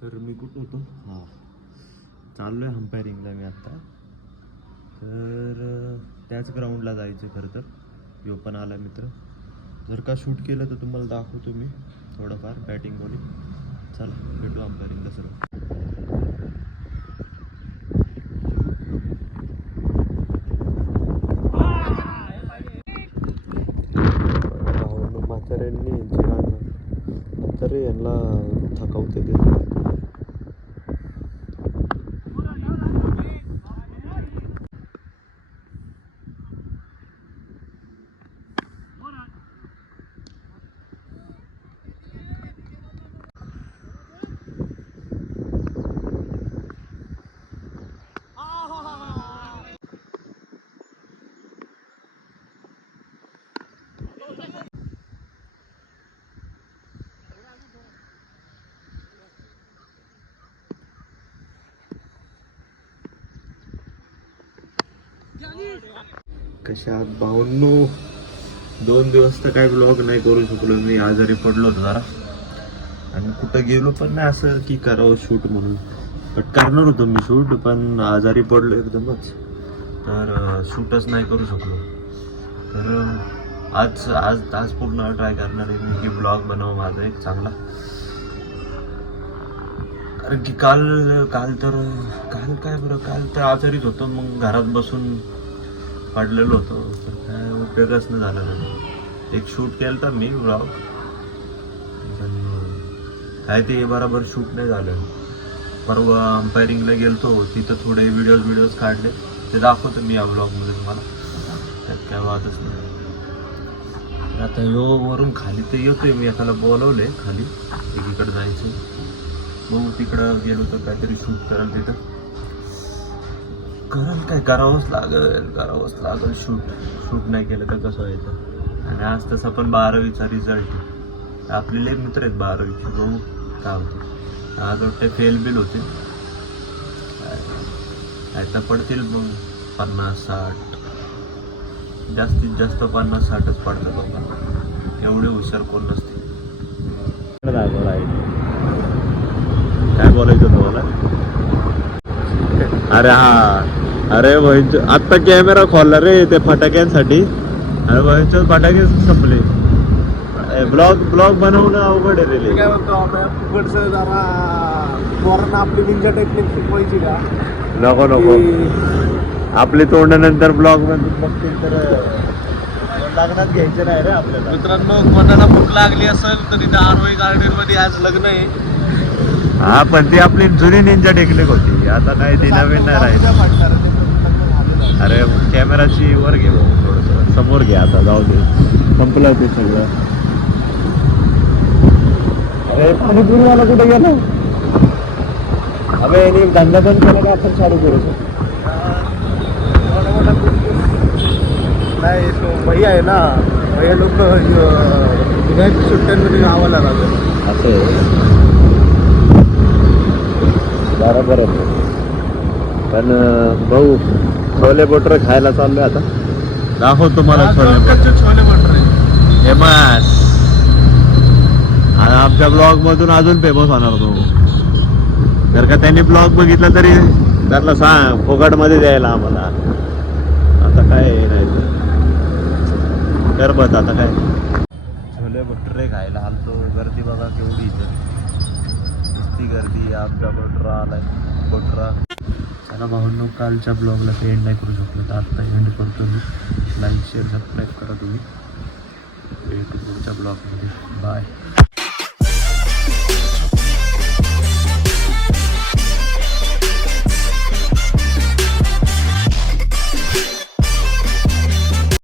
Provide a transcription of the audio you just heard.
तर मी कुठं होतो? हां, चाललो आहे हंपायरिंगला मी आत्ता. तर त्याच ग्राउंडला जायचं खरं तर. यो पण आला मित्र. जर का शूट केलं तर तुम्हाला दाखवतो मी थोडंफार बॅटिंग बॉलिंग. चला भेटू अंपायरिंगला सर्व. म्हाताऱ्यांनी म्हातारे यांना थकवते ते. कशा आहात भावांनो? 2 दिवस तर काय ब्लॉग नाही करू शकलो मी. आजारी पडलो होतो जरा आणि कुठं गेलो पण नाही असं की करावं शूट म्हणून. बट करणार होतो मी शूट, पण आजारी पडलो एकदमच, तर शूटच नाही करू शकलो. तर आज आज आज पूर्ण ट्राय करणार आहे मी की ब्लॉग बनव माझा एक चांगला. कारण की काल तर आजारीच होतो. मग घरात बसून पडलेलो होतो, तर काय उपयोगच नाही झाला नाही. एक शूट केलं तर मी ब्लॉग, पण काय ते बरोबर शूट नाही झालं. परवा अंपायरिंगला गेलतो, तिथं थोडे व्हिडिओज काढले, ते दाखवतो मी या ब्लॉगमध्ये तुम्हाला. त्यात काय वादच नाही. आता वरून खाली तर येतोय मी, एकाला बोलवले खाली एकीकडे जायचं. मग तिकडं गेलो तर काहीतरी शूट कराल तिथं. काय करावंच लागेल. शूट नाही केलं तर कसं व्हायचं. आणि आज तसं पण 12वीचा रिझल्ट. आपले लय मित्र आहेत 12वीचे. बघू काय होते. आज वाटते फेल बिल होते काय तर पडतील मग 50-60, जास्तीत जास्त 50-60च पडतात लोकांना. एवढे हुशार कोण नसते. काय बोलायचं तुम्हाला? अरे हा, अरे भाई आत्ता कॅमेरा खोलला रे ते फटाक्यांसाठी. अरे भाई फटाके संपले. ब्लॉग बनवणं अवघड आहे रे. काय म्हणतो जरा पोरांना आपली निंजा टेक्निक शिकवायची का? नको आपली तोंडानंतर ब्लॉग मध्ये बघतील तर लग्नात घ्यायचं नाही रे आपल्याला. मित्रांनो, कोणाला भूक लागली असेल तर तिथे आरोई गार्डन मध्ये आज लग्न आहे. हा, पण ती आपली जुनी निंजा टेक्निक होती. आता काय ती नवीन नाही राहिली. अरे कॅमेराची वर घे थोडस, समोर घे. आता जाऊ दे, संपलं ते सगळं. अरे पाणीपुरीवाला कुठे गेलो? अबे यांनी धंदा बंद केला का आपण चालू करू? नाही, तो भैया आहे ना, भैया लोक विनायक सुट्ट्यांमध्ये गावाला राहतात. असं बरोबर आहे. पण भाऊ, छोले भटुरे खायला चाललोय आता. दाखव तुम्हाला छोले भटुरे फेमस. आणि आमच्या ब्लॉग मधून अजून फेमस होणार तो. जर का त्यांनी ब्लॉग बघितला तरी त्यातला सांग फुकट मध्ये द्यायला आम्हाला. आता काय नाही गरबत. आता काय छोले भटुरे खायला आलतो. गर्दी बघा केवढी इथं, नुसती गर्दी. आमचा भटुरा आलाय, भटुरा. चला भाऊंनो, कालच्या ब्लॉगला ते एंड नाही करू शकलो, तर आत्ता एंड करतो मी. लाईक शेअर सबस्क्राईब करा तुम्ही. भेटू पुढच्या ब्लॉगमध्ये. बाय.